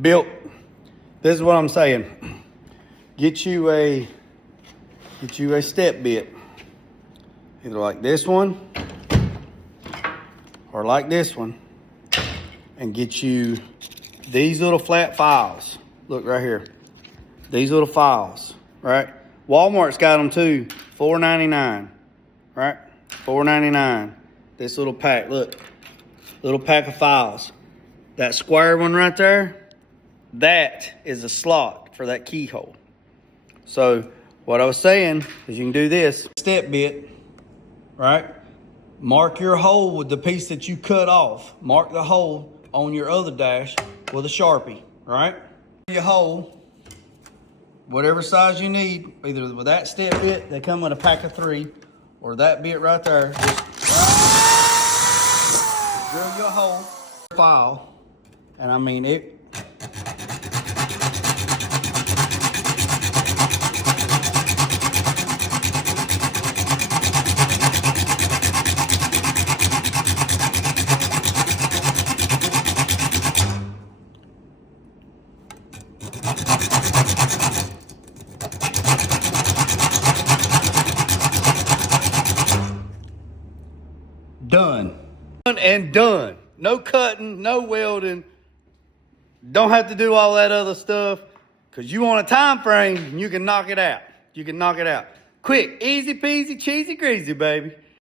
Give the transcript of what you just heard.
Built, this is what I'm saying. Get you a step bit. Either like this one or like this one. And get you these little flat files. Look right here. These little files, right? Walmart's got them too, $4.99, right? $4.99. This little pack, look, little pack of files. That square one right there, that is a slot for that keyhole. So what I was saying is you can do this step bit, right? Mark your hole with the piece that you cut off. Mark the hole on your other dash with a Sharpie, right? Your hole, whatever size you need, either with that step bit, they come with a pack of 3, or that bit right there, just drill your hole, file, and I mean it. Done. Done and done. No cutting, no welding. Don't have to do all that other stuff because you want a time frame and you can knock it out. You can knock it out. Quick, easy peasy, cheesy greasy, baby.